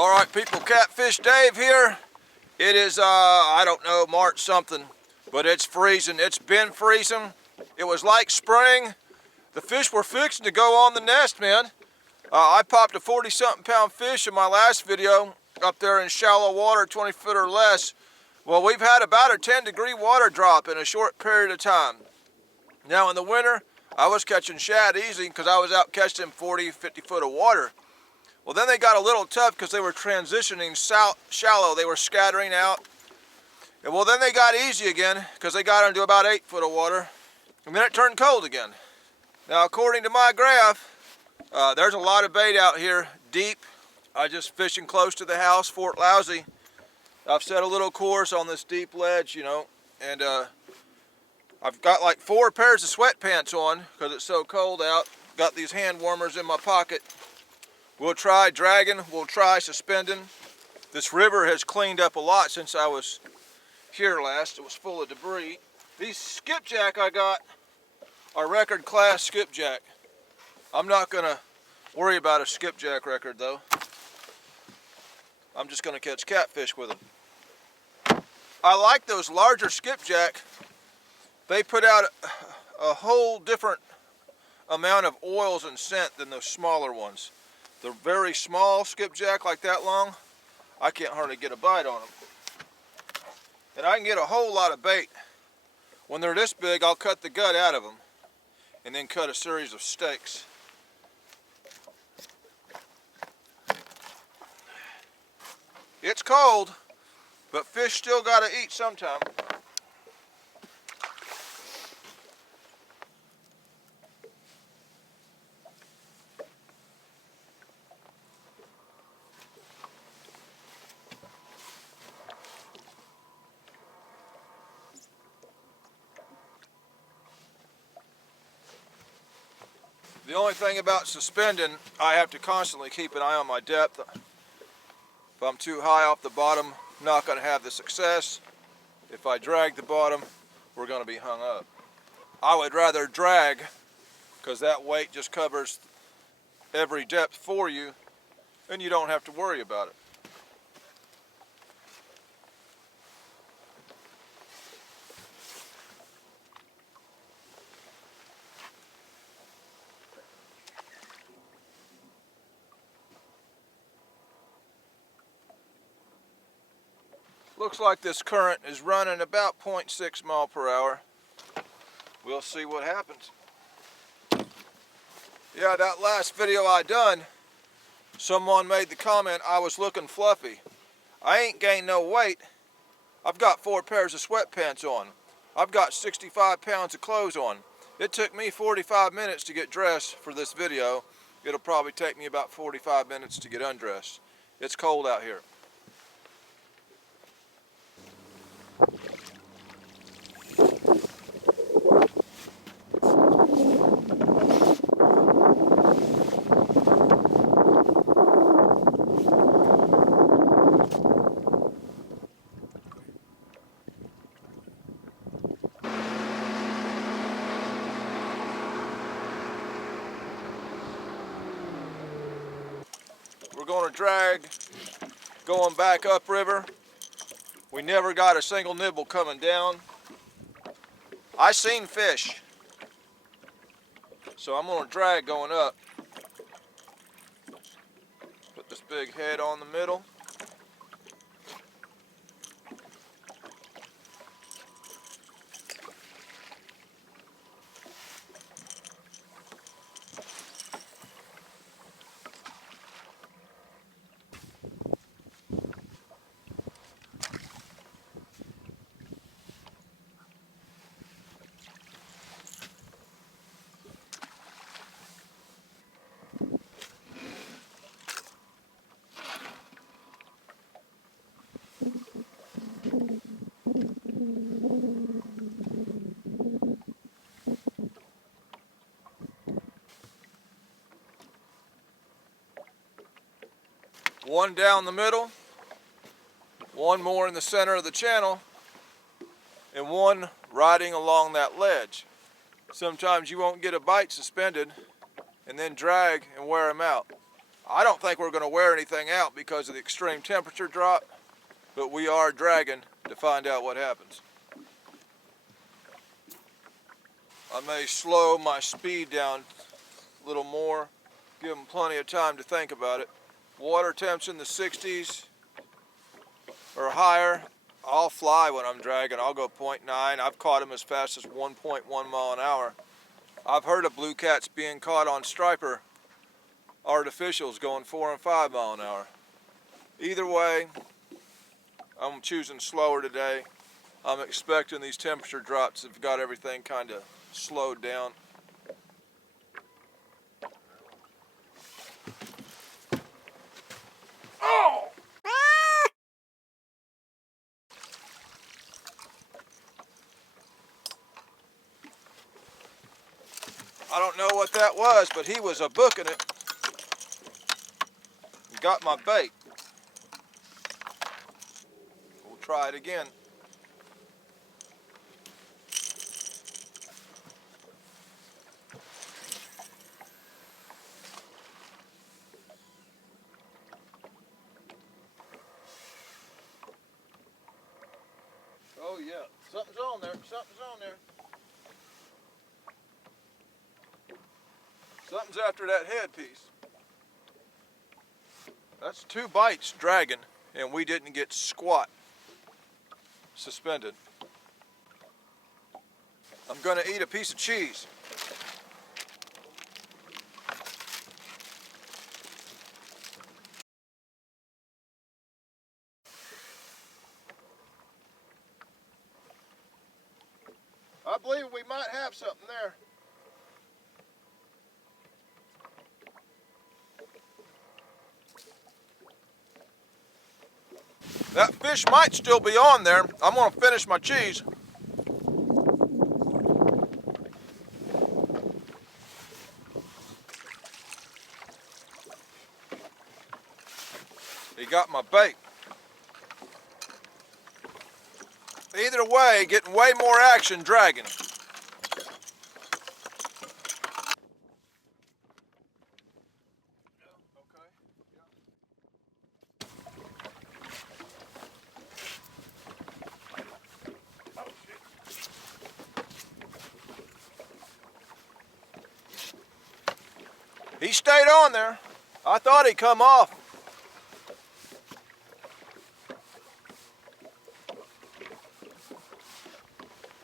All right, people, Catfish Dave here. It is, I don't know, March something, but it's freezing. It's been freezing. It was like spring. The fish were fixing to go on the nest, man. I popped a 40-something pound fish in my last video up there in shallow water, 20 foot or less. Well, we've had about a 10-degree water drop in a short period of time. Now in the winter, I was catching shad easy because I was out catching 40, 50 foot of water. Well, then they got a little tough because they were transitioning shallow. They were scattering out. And well, then they got easy again because they got into about 8 foot of water. And then it turned cold again. Now, according to my graph, there's a lot of bait out here deep. I just fishing close to the house, Fort Lousy. I've set a little course on this deep ledge, you know, and I've got like 4 pairs of sweatpants on because it's so cold out. Got these hand warmers in my pocket. We'll try dragging, we'll try suspending. This river has cleaned up a lot since I was here last. It was full of debris. These skipjack I got are record class skipjack. I'm not gonna worry about a skipjack record though. I'm just gonna catch catfish with them. I like those larger skipjack. They put out a whole different amount of oils and scent than those smaller ones. The very small skipjack, like that long, I can't hardly get a bite on them. And I can get a whole lot of bait. When they're this big, I'll cut the gut out of them and then cut a series of steaks. It's cold, but fish still gotta eat sometime. The only thing about suspending, I have to constantly keep an eye on my depth. If I'm too high off the bottom, I'm not going to have the success. If I drag the bottom, we're going to be hung up. I would rather drag because that weight just covers every depth for you and you don't have to worry about it. Looks like this current is running about 0.6 mile per hour. We'll see what happens. Yeah, that last video I done, someone made the comment I was looking fluffy. I ain't gained no weight. I've got 4 pairs of sweatpants on. I've got 65 pounds of clothes on. It took me 45 minutes to get dressed for this video. It'll probably take me about 45 minutes to get undressed. It's cold out here. We're going to drag going back upriver. We never got a single nibble coming down. I seen fish, so I'm going to drag going up. Put this big head on the middle. One down the middle, one more in the center of the channel, and one riding along that ledge. Sometimes you won't get a bite suspended and then drag and wear them out. I don't think we're going to wear anything out because of the extreme temperature drop, but we are dragging to find out what happens. I may slow my speed down a little more, give them plenty of time to think about it. Water temps in the 60s or higher. I'll fly when I'm dragging. I'll go 0.9. I've caught them as fast as 1.1 mile an hour. I've heard of blue cats being caught on striper artificials going 4 and 5 mile an hour. Either way, I'm choosing slower today. I'm expecting these temperature drops have got everything kind of slowed down. Oh! I don't know what that was, but he was booking it. He got my bait. We'll try it again. Oh yeah, something's on there, something's on there. Something's after that headpiece. That's 2 bites dragging, and we didn't get squat. Suspended. I'm gonna eat a piece of cheese. I believe we might have something there. That fish might still be on there. I'm gonna finish my cheese. He got my bait. Either way, getting way more action dragging. He stayed on there. I thought he'd come off.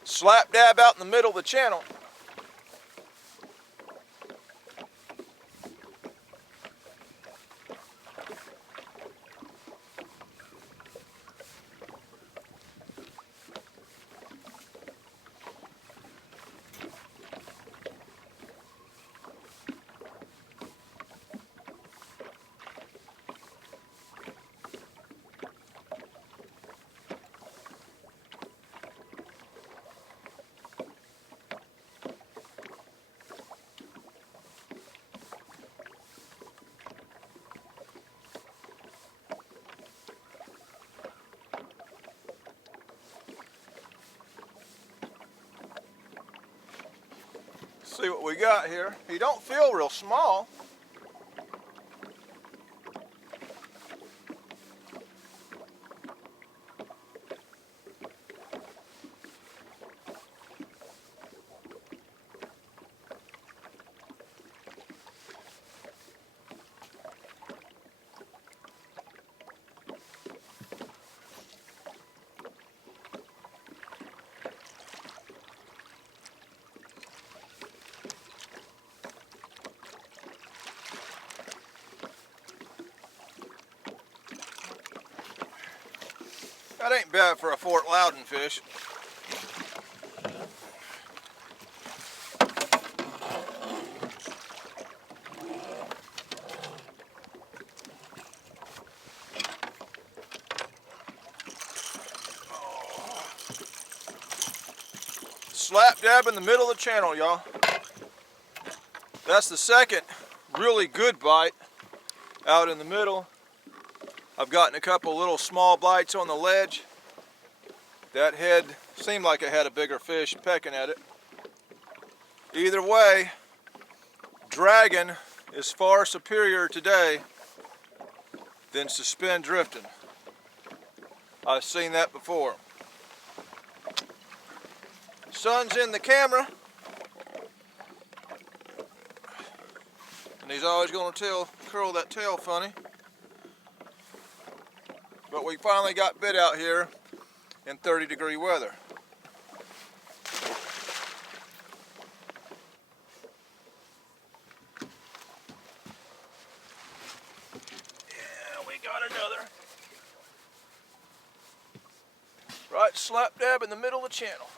Slap dab out in the middle of the channel. See what we got here. He don't feel real small. That ain't bad for a Fort Loudon fish. Slap dab in the middle of the channel, y'all. That's the second really good bite out in the middle. I've gotten a couple little small bites on the ledge. That head seemed like it had a bigger fish pecking at it. Either way, dragging is far superior today than suspend drifting. I've seen that before. Sun's in the camera, and he's always going to curl that tail funny. But we finally got bit out here in 30-degree weather. Yeah, we got another. Right slap dab in the middle of the channel.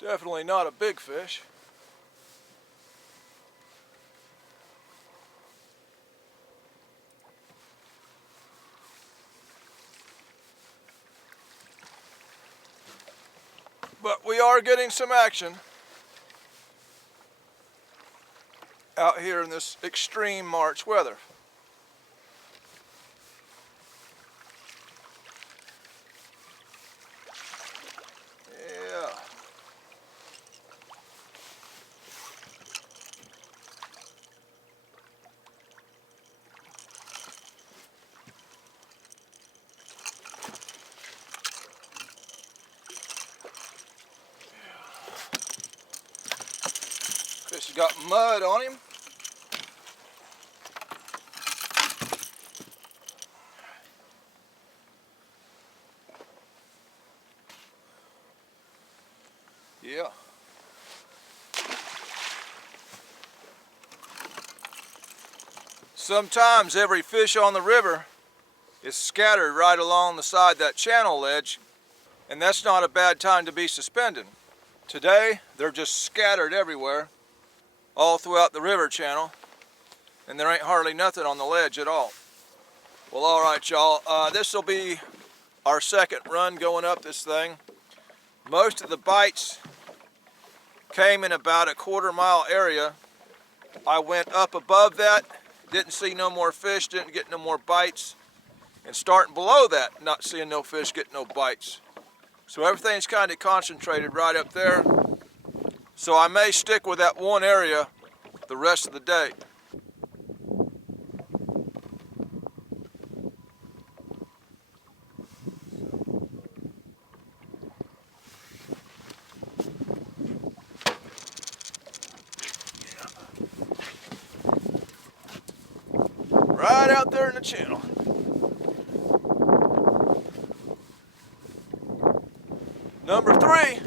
Definitely not a big fish. But we are getting some action out here in this extreme March weather. Yeah. Fish has got mud on him. Yeah. Sometimes every fish on the river is scattered right along the side of that channel ledge, and that's not a bad time to be suspended. Today, they're just scattered everywhere, all throughout the river channel, and there ain't hardly nothing on the ledge at all. Well, all right, y'all. This will be our second run going up this thing. Most of the bites came in about a quarter-mile area. I went up above that, didn't see no more fish, didn't get no more bites, and starting below that, not seeing no fish, getting no bites. So everything's kind of concentrated right up there. So I may stick with that one area the rest of the day. Right out there in the channel. Number 3.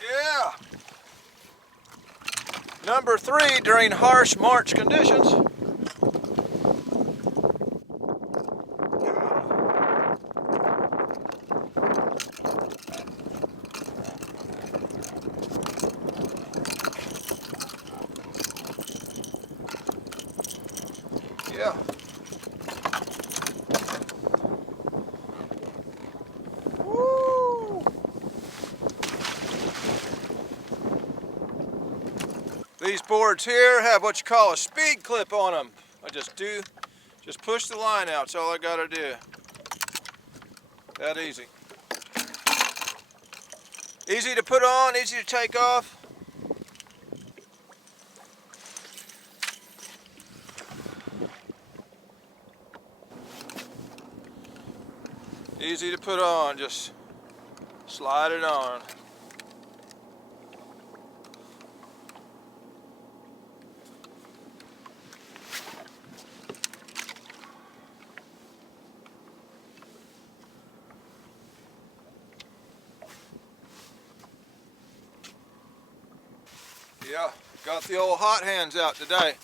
Yeah. Number 3 during harsh March conditions. Yeah. Woo. These boards here have what you call a speed clip on them. Just push the line out, that's all I gotta do. That easy. Easy to put on, easy to take off. Easy to put on, just slide it on. Yeah, got the old hot hands out today.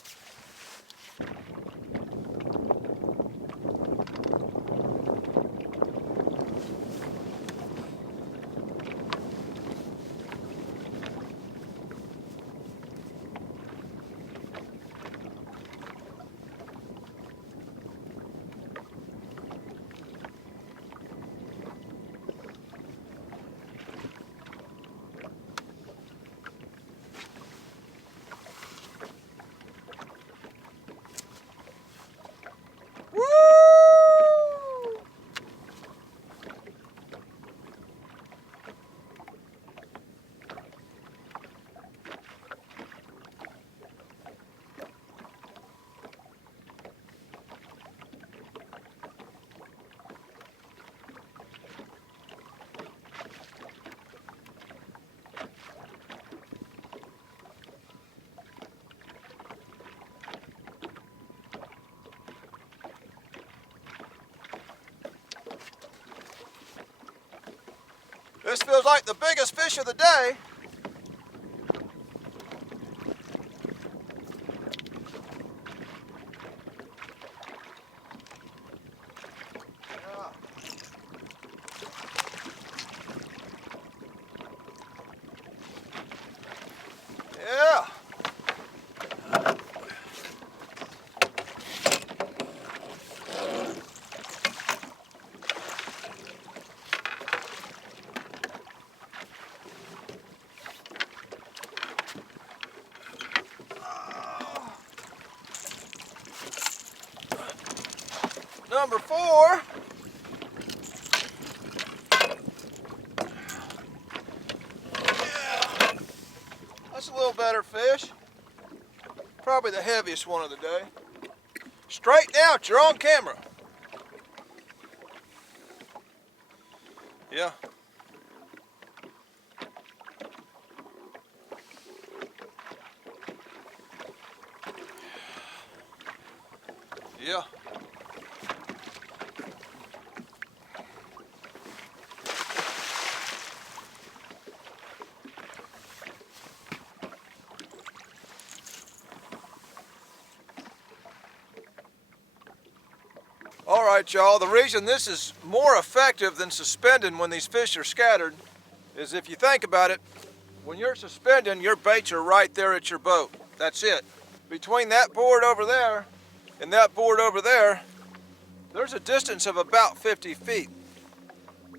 This feels like the biggest fish of the day. Yeah. Number 4. Yeah. That's a little better fish. Probably the heaviest one of the day. Straighten out, you're on camera. Yeah. Yeah. All right, y'all, the reason this is more effective than suspending when these fish are scattered is, if you think about it, when you're suspending, your baits are right there at your boat. That's it. Between that board over there and that board over there, there's a distance of about 50 feet.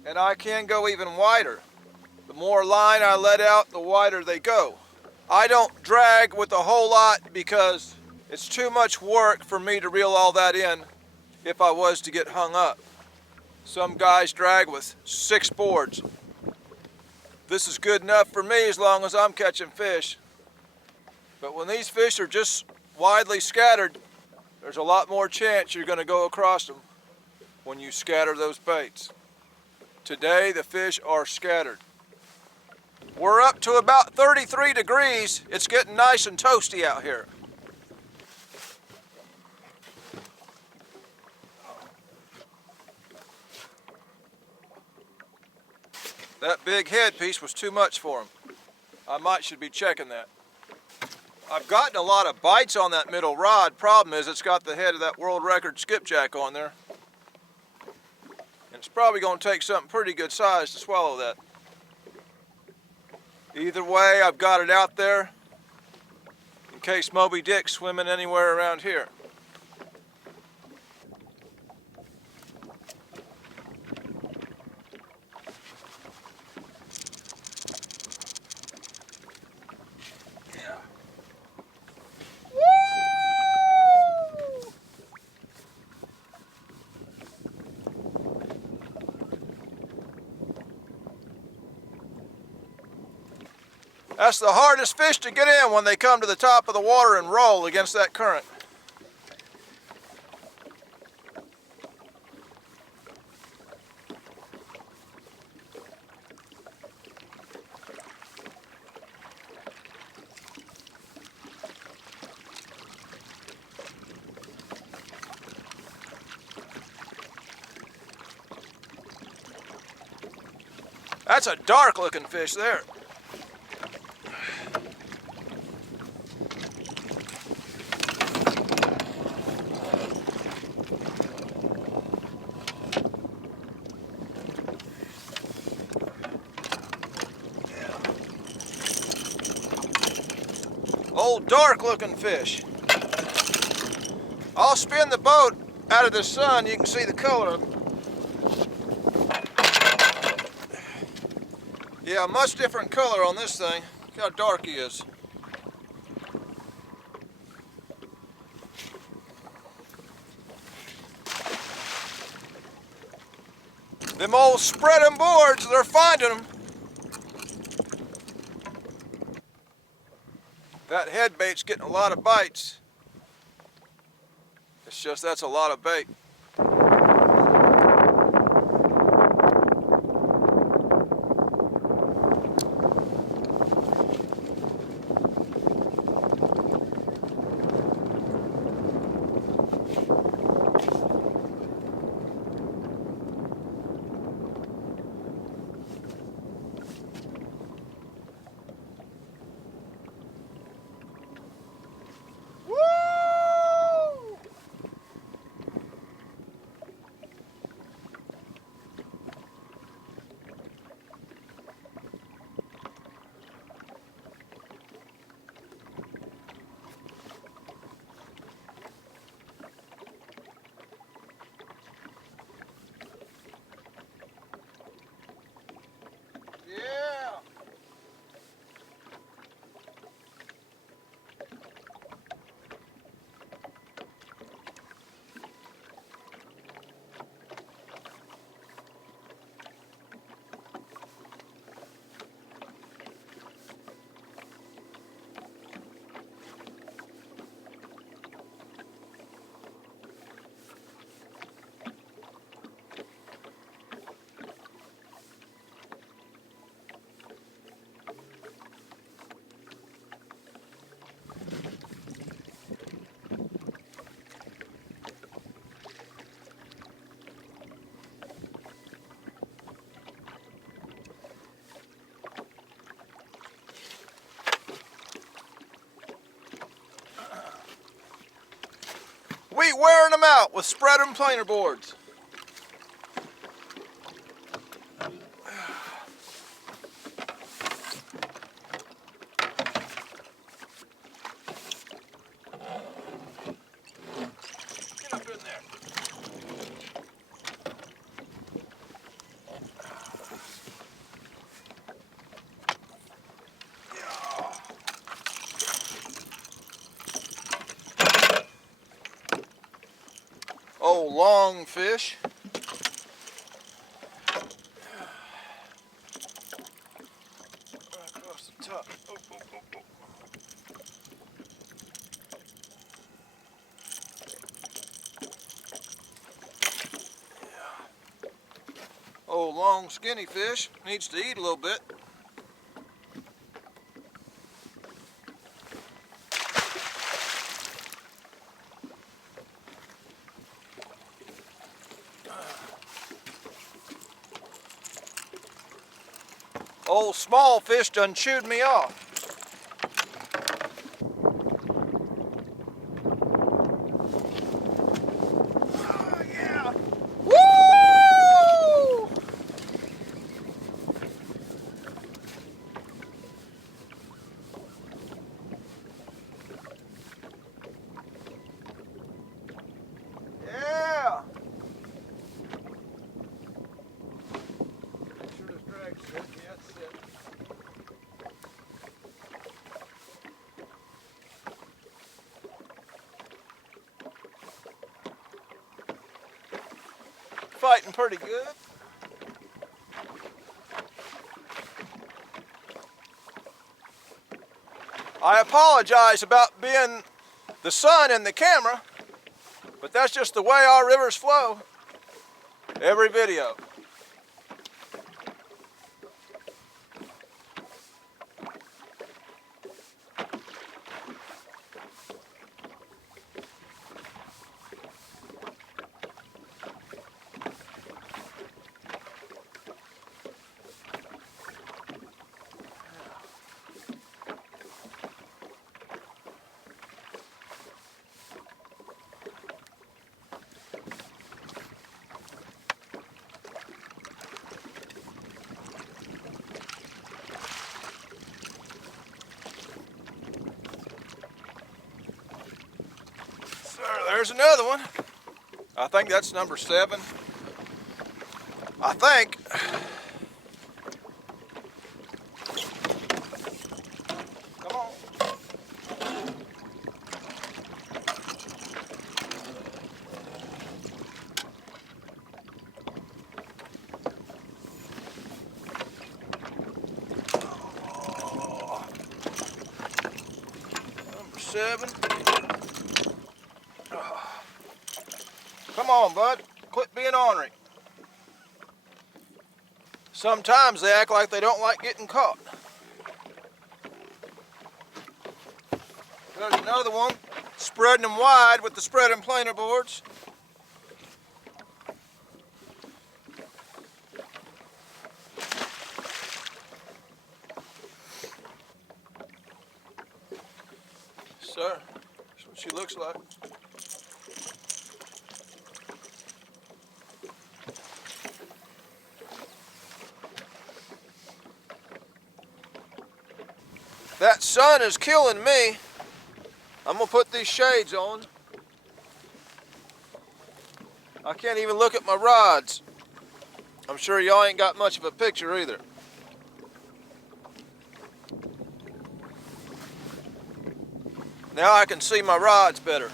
And I can go even wider. The more line I let out, the wider they go. I don't drag with a whole lot because it's too much work for me to reel all that in if I was to get hung up. Some guys drag with 6 boards. This is good enough for me as long as I'm catching fish. But when these fish are just widely scattered, there's a lot more chance you're going to go across them when you scatter those baits. Today the fish are scattered. We're up to about 33 degrees. It's getting nice and toasty out here. That big headpiece was too much for him. I should be checking that. I've gotten a lot of bites on that middle rod. Problem is, it's got the head of that world record skipjack on there. And it's probably going to take something pretty good size to swallow that. Either way, I've got it out there in case Moby Dick's swimming anywhere around here. That's the hardest fish to get in when they come to the top of the water and roll against that current. That's a dark looking fish there. Old dark looking fish. I'll spin the boat out of the sun, you can see the color. Yeah, much different color on this thing. Look how dark he is. Them old spreading boards, they're finding them. That head bait's getting a lot of bites. It's just that's a lot of bait. We wearing them out with spreader and planer boards. Get up in there. Oh, long fish. Right across the top. Oh, oh, oh, oh. Yeah. Oh, long skinny fish. Needs to eat a little bit. Old small fish done chewed me off. Oh, yeah. Woo! Yeah. Make sure this drag's good. Yeah, it's it. Fighting pretty good. I apologize about being the sun in the camera, but that's just the way our rivers flow. Every video. There's another one. I think that's number 7. I think. Come on. Number 7. Come on, bud. Quit being ornery. Sometimes they act like they don't like getting caught. There's another one, spreading them wide with the spreading planer boards. Sir, that's what she looks like. That sun is killing me. I'm gonna put these shades on. I can't even look at my rods. I'm sure y'all ain't got much of a picture either. Now I can see my rods better.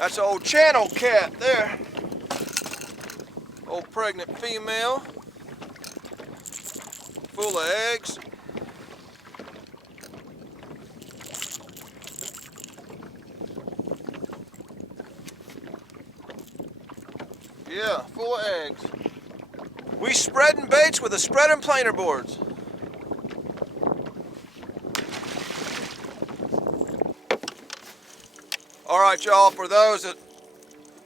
That's an old channel cat there. Old pregnant female. Full of eggs. Yeah, full of eggs. We spreading baits with the spreading planer boards. All right, y'all, for those that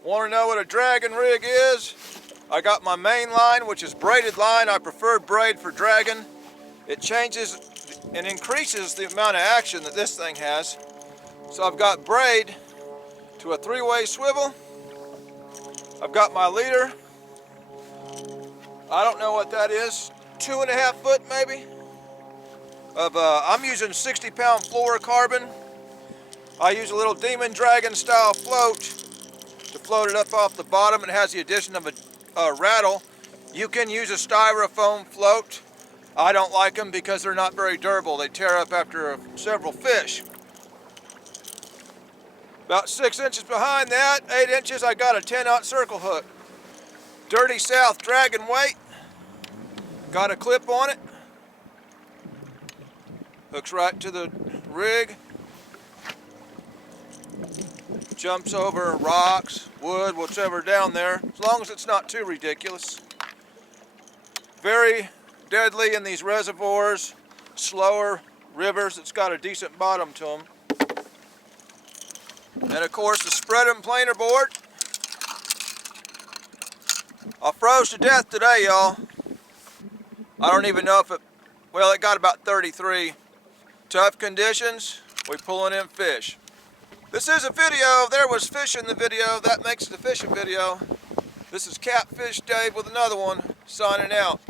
want to know what a dragon rig is, I got my main line, which is braided line. I prefer braid for dragon. It changes and increases the amount of action that this thing has. So I've got braid to a 3-way swivel. I've got my leader. I don't know what that is, 2.5 foot maybe. I'm using 60-pound fluorocarbon. I use a little Demon Dragon style float to float it up off the bottom. It has the addition of a rattle. You can use a styrofoam float. I don't like them because they're not very durable. They tear up after several fish. About 6 inches behind that, 8 inches, I got a 10-aught circle hook. Dirty South dragon weight. Got a clip on it. Hooks right to the rig. Jumps over rocks, wood, whatever down there, as long as it's not too ridiculous. Very deadly in these reservoirs, slower rivers that's got a decent bottom to them. And of course the spread and planer board. I froze to death today, y'all. I don't even know if it got about 33. Tough conditions, we pulling in fish. This is a video, there was fish in the video, that makes it a fishing video. This is Catfish Dave with another one, signing out.